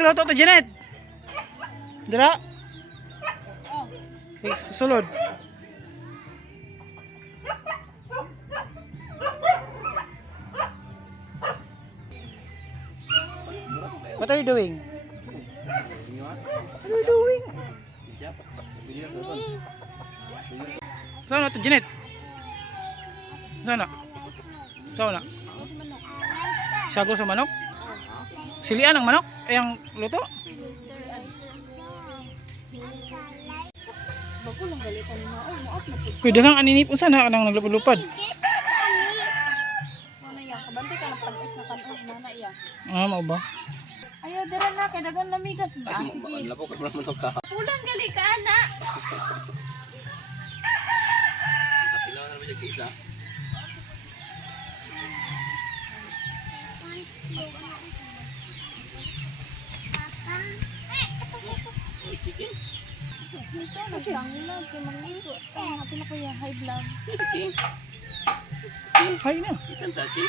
magluto to, Janet? Dira? Sulod. What are you doing? What are you doing? Sana to, Janet? Sana? Sana? Sagol sa manok? Silian ang manok? Eh, ang luto? Pwede kang aninip unsa na kanang naglupad-lupad. Ano ya? Kabantay ka ng panos na kanon nana iya. Mao ba? Ayaw dira na kay dagan lamigas ba? Sige. Pulang gali ka ana. Chicken? Ito na siyang lag kay mangito. Natin ako yung high blood. Chicken? Hay na. Chicken tachi?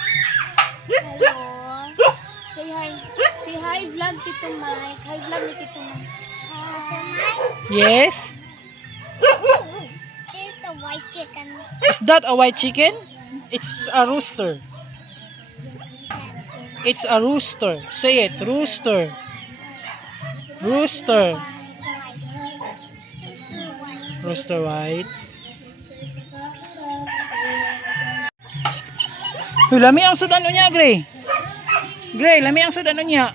Hello. Say hi. Say hi vlog Tito Mike. Hi vlog ni Tito Mike. Yes. Here's the white chicken. Is that a white chicken? It's a rooster. It's a rooster. Say it, rooster. Rooster. Rooster white. Uy, lami ang sudan niya, Gray. Gray, lami ang sudan niya.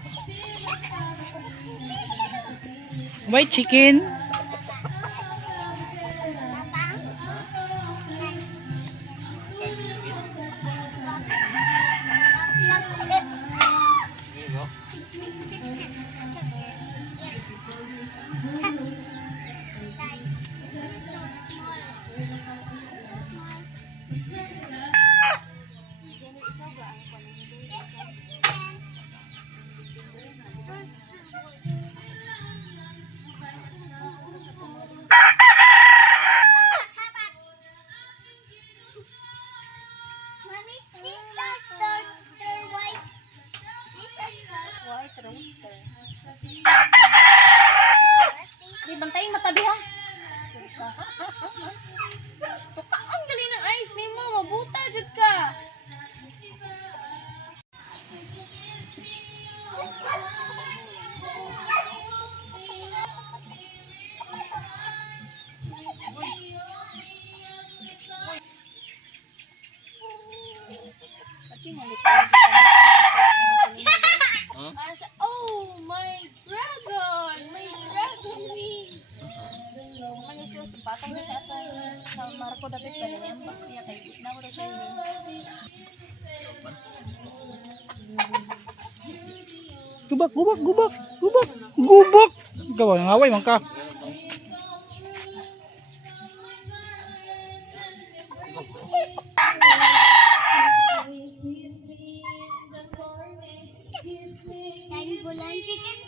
White chicken. White rooster. Di bantayin mata diha. Tuka ang gali ng ice nimo, mabuta jud ka. Pati malipay. Oh, my dragon! My dragon wings! Kung siya, patang na siya sa Marco David pa rin yung bakya tayo. Nawala siya yun. Gubak, gubak, gubak, gubak, gubak. Gawa nang away man ka. Kain bulan chicken.